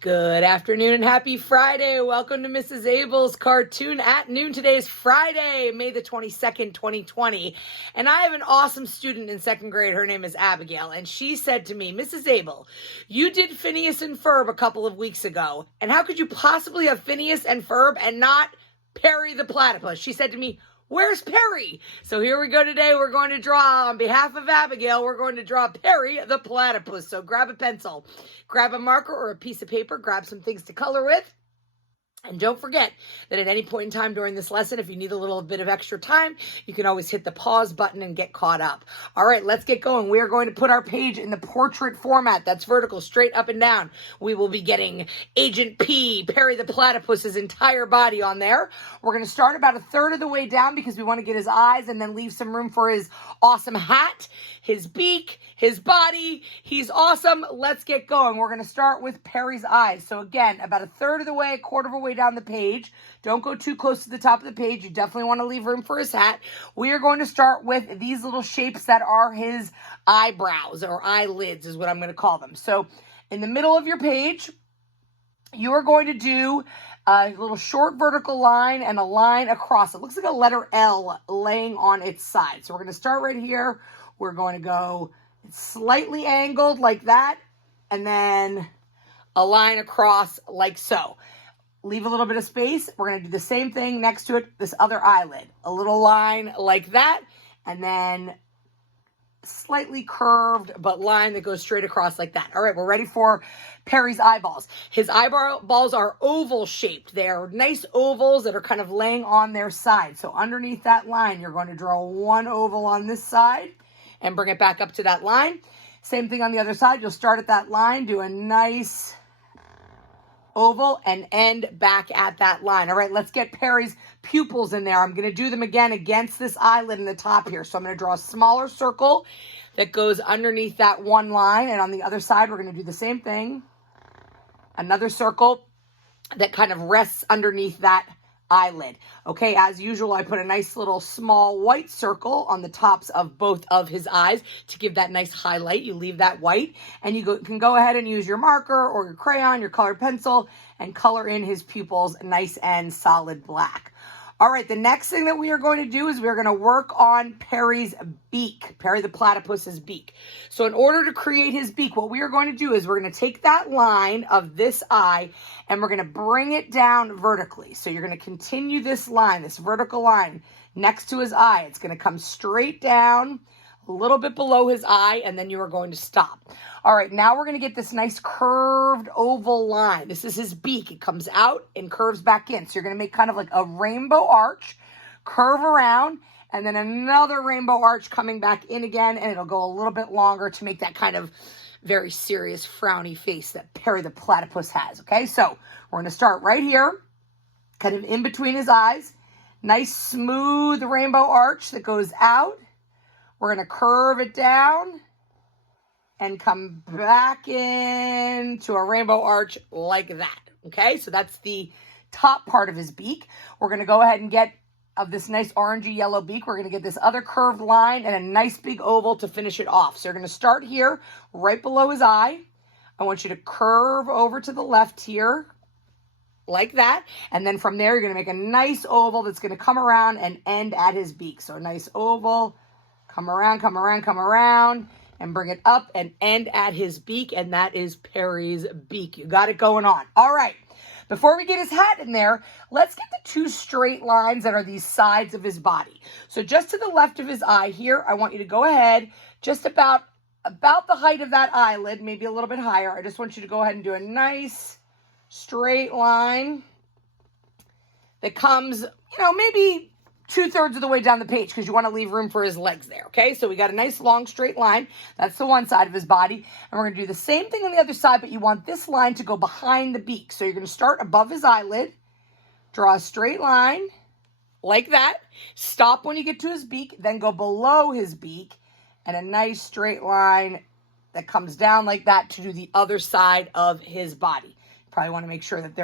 Good afternoon and happy Friday. Welcome to Mrs. Abell's Cartoon at Noon. Today is Friday, May the 22nd, 2020. And I have an awesome student in second grade. Her name is Abigail. And she said to me, Mrs. Abell, you did Phineas and Ferb a couple of weeks ago. And how could you possibly have Phineas and Ferb and not Perry the Platypus? She said to me, where's Perry? So here we go today. We're going to draw, on behalf of Abigail, we're going to draw Perry the Platypus. So grab a pencil, grab a marker or a piece of paper, grab some things to color with. And don't forget that at any point in time during this lesson, if you need a little bit of extra time, you can always hit the pause button and get caught up. All right, let's get going. We are going to put our page in the portrait format. That's vertical, straight up and down. We will be getting Agent P, Perry the Platypus's entire body on there. We're going to start about a third of the way down because we want to get his eyes and then leave some room for his awesome hat, his beak, his body. He's awesome. Let's get going. We're going to start with Perry's eyes. So again, about a third of the way, a quarter of a way down the page. Don't go too close to the top of the page. You definitely want to leave room for his hat. We are going to start with these little shapes that are his eyebrows or eyelids is what I'm going to call them. So in the middle of your page, you are going to do a little short vertical line and a line across. It looks like a letter L laying on its side. So we're going to start right here. We're going to go slightly angled like that, and then a line across like so. Leave a little bit of space. We're going to do the same thing next to it, this other eyelid. A little line like that, and then slightly curved, but line that goes straight across like that. All right, we're ready for Perry's eyeballs. His eyeballs are oval shaped. They're nice ovals that are kind of laying on their side. So underneath that line, you're going to draw one oval on this side and bring it back up to that line. Same thing on the other side. You'll start at that line, do a nice oval and end back at that line. All right, let's get Perry's pupils in there. I'm going to do them again against this eyelid in the top here. So I'm going to draw a smaller circle that goes underneath that one line. And on the other side, we're going to do the same thing. Another circle that kind of rests underneath that eyelid. Okay, as usual, I put a nice little small white circle on the tops of both of his eyes to give that nice highlight. You leave that white, and you can go ahead and use your marker or your crayon, your colored pencil, and color in his pupils nice and solid black. All right, the next thing that we are going to do is we're going to work on Perry's beak, Perry the Platypus's beak. So in order to create his beak, what we are going to do is we're going to take that line of this eye and we're going to bring it down vertically. So you're going to continue this line, this vertical line next to his eye. It's going to come straight down a little bit below his eye, and then you are going to stop. All right, now we're going to get this nice curved oval line. This is his beak. It comes out and curves back in. So you're going to make kind of like a rainbow arch, curve around, and then another rainbow arch coming back in again, and it'll go a little bit longer to make that kind of very serious frowny face that Perry the Platypus has. Okay, so we're going to start right here, kind of in between his eyes. Nice smooth rainbow arch that goes out. We're going to curve it down and come back into a rainbow arch like that. Okay, so that's the top part of his beak. We're going to go ahead and get of this nice orangey yellow beak. We're going to get this other curved line and a nice big oval to finish it off. So you're going to start here right below his eye. I want you to curve over to the left here like that. And then from there, you're going to make a nice oval that's going to come around and end at his beak. So a nice oval. Come around, come around, come around, and bring it up and end at his beak, and that is Perry's beak. You got it going on. All right, before we get his hat in there, let's get the two straight lines that are these sides of his body. So just to the left of his eye here, I want you to go ahead, just about the height of that eyelid, maybe a little bit higher. I just want you to go ahead and do a nice straight line that comes, maybe 2/3 of the way down the page because you want to leave room for his legs there, okay? So we got a nice long straight line. That's the one side of his body. And we're going to do the same thing on the other side, but you want this line to go behind the beak. So you're going to start above his eyelid, draw a straight line like that. Stop when you get to his beak, then go below his beak, and a nice straight line that comes down like that to do the other side of his body. You probably want to make sure that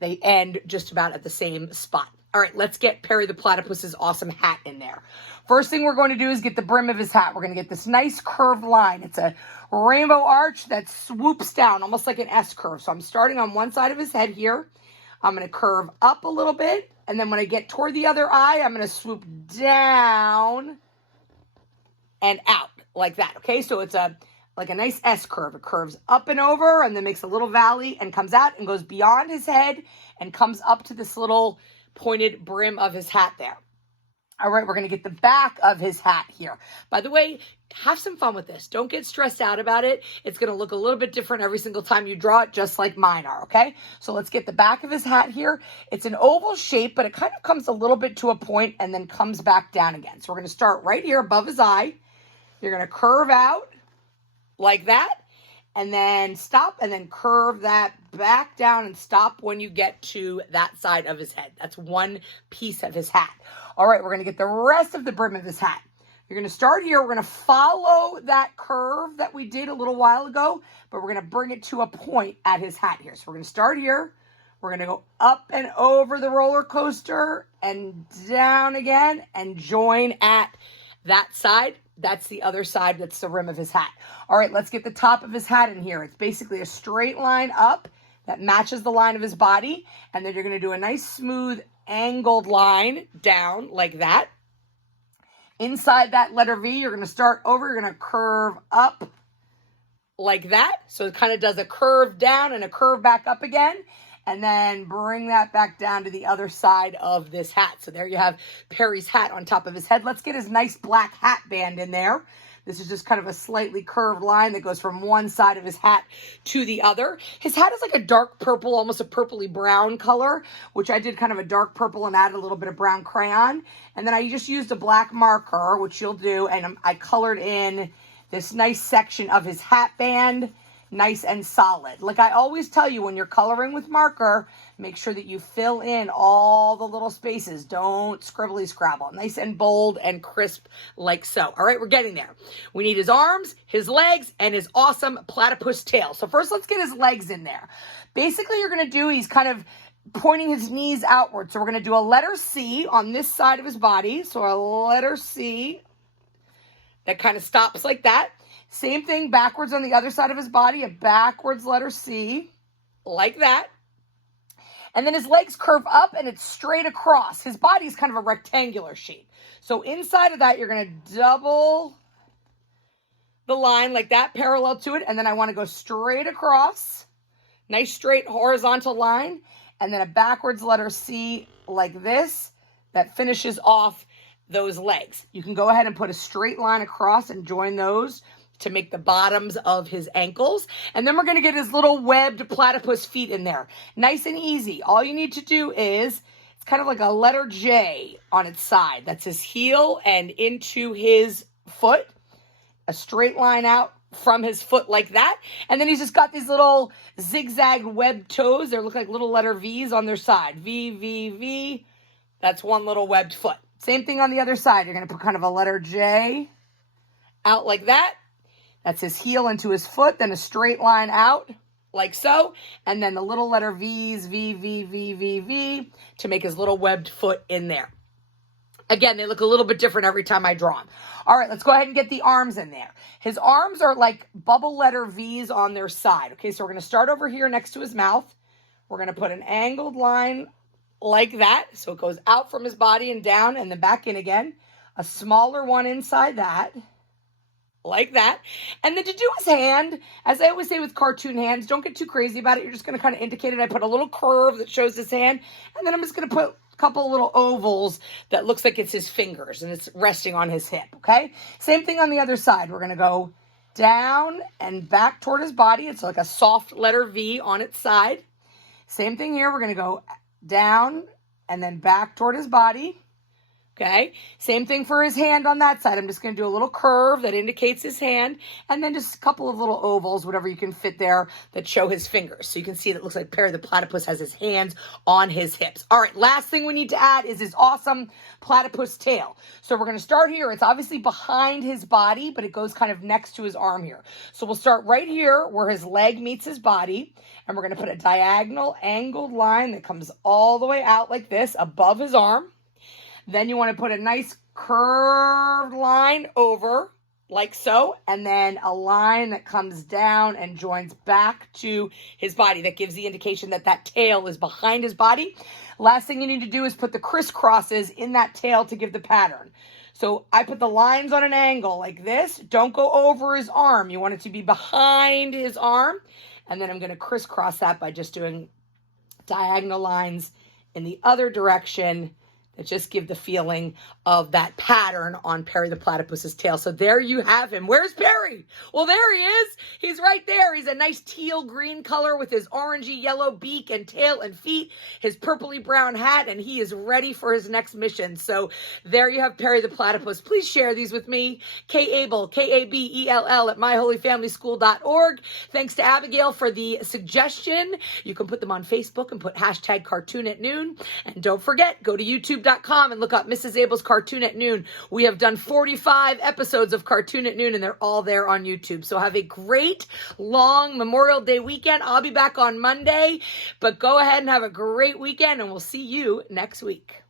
they end just about at the same spot. All right, let's get Perry the Platypus's awesome hat in there. First thing we're going to do is get the brim of his hat. We're going to get this nice curved line. It's a rainbow arch that swoops down almost like an S curve. So I'm starting on one side of his head here. I'm going to curve up a little bit. And then when I get toward the other eye, I'm going to swoop down and out like that. Okay, so it's like a nice S curve. It curves up and over and then makes a little valley and comes out and goes beyond his head and comes up to this little pointed brim of his hat there. All right, we're going to get the back of his hat here. By the way, have some fun with this. Don't get stressed out about it. It's going to look a little bit different every single time you draw it, just like mine are, okay? So let's get the back of his hat here. It's an oval shape, but it kind of comes a little bit to a point and then comes back down again. So we're going to start right here above his eye. You're going to curve out like that, and then stop, and then curve that back down and stop when you get to that side of his head. That's one piece of his hat. All right, we're going to get the rest of the brim of his hat. You're going to start here. We're going to follow that curve that we did a little while ago, but we're going to bring it to a point at his hat here. So we're going to start here. We're going to go up and over the roller coaster and down again and join at that side. That's the other side. That's the rim of his hat. All right, let's get the top of his hat in here. It's basically a straight line up that matches the line of his body. And then you're going to do a nice smooth angled line down like that. Inside that letter V, you're going to start over. You're going to curve up like that. So it kind of does a curve down and a curve back up again. And then bring that back down to the other side of this hat. So there you have Perry's hat on top of his head. Let's get his nice black hat band in there. This is just kind of a slightly curved line that goes from one side of his hat to the other. His hat is like a dark purple, almost a purpley brown color, which I did kind of a dark purple and added a little bit of brown crayon. And then I just used a black marker, which you'll do, and I colored in this nice section of his hat band, nice and solid. Like I always tell you, when you're coloring with marker, make sure that you fill in all the little spaces. Don't scribbly scrabble. Nice and bold and crisp like so. All right, we're getting there. We need his arms, his legs, and his awesome platypus tail. So first, let's get his legs in there. Basically, you're going to do, he's kind of pointing his knees outward. So we're going to do a letter C on this side of his body. So a letter C that kind of stops like that. Same thing backwards on the other side of his body, a backwards letter C, like that. And then his legs curve up and it's straight across. His body is kind of a rectangular shape. So inside of that, you're going to double the line like that, parallel to it. And then I want to go straight across, nice straight horizontal line. And then a backwards letter C like this that finishes off those legs. You can go ahead and put a straight line across and join those to make the bottoms of his ankles. And then we're going to get his little webbed platypus feet in there. Nice and easy. All you need to do is, it's kind of like a letter J on its side. That's his heel and into his foot. A straight line out from his foot like that. And then he's just got these little zigzag webbed toes. They look like little letter V's on their side. V, V, V. That's one little webbed foot. Same thing on the other side. You're going to put kind of a letter J out like that. That's his heel into his foot, then a straight line out like so. And then the little letter V's, V, V, V, V, V, to make his little webbed foot in there. Again, they look a little bit different every time I draw them. All right, let's go ahead and get the arms in there. His arms are like bubble letter V's on their side. Okay, so we're going to start over here next to his mouth. We're going to put an angled line like that. So it goes out from his body and down and then back in again. A smaller one inside that. Like that. And then to do his hand, as I always say with cartoon hands, don't get too crazy about it. You're just going to kind of indicate it. I put a little curve that shows his hand, and then I'm just going to put a couple of little ovals that looks like it's his fingers, and it's resting on his hip, okay? Same thing on the other side. We're going to go down and back toward his body. It's like a soft letter V on its side. Same thing here. We're going to go down and then back toward his body. Okay, same thing for his hand on that side. I'm just going to do a little curve that indicates his hand, and then just a couple of little ovals, whatever you can fit there, that show his fingers. So you can see that it looks like Perry the Platypus has his hands on his hips. All right, last thing we need to add is his awesome platypus tail. So we're going to start here. It's obviously behind his body, but it goes kind of next to his arm here. So we'll start right here where his leg meets his body, and we're going to put a diagonal angled line that comes all the way out like this above his arm. Then you want to put a nice curved line over, like so, and then a line that comes down and joins back to his body. That gives the indication that that tail is behind his body. Last thing you need to do is put the crisscrosses in that tail to give the pattern. So I put the lines on an angle like this. Don't go over his arm. You want it to be behind his arm. And then I'm going to crisscross that by just doing diagonal lines in the other direction that just give the feeling of that pattern on Perry the Platypus's tail. So there you have him. Where's Perry? Well, there he is. He's right there. He's a nice teal green color with his orangey yellow beak and tail and feet, his purpley brown hat, and he is ready for his next mission. So there you have Perry the Platypus. Please share these with me. Abell, Kabell at myholyfamilyschool.org. Thanks to Abigail for the suggestion. You can put them on Facebook and put hashtag cartoon at noon. And don't forget, go to YouTube.com and look up Mrs. Abell's Cartoon at Noon. We have done 45 episodes of Cartoon at Noon, and they're all there on YouTube. So have a great, long Memorial Day weekend. I'll be back on Monday, but go ahead and have a great weekend, and we'll see you next week.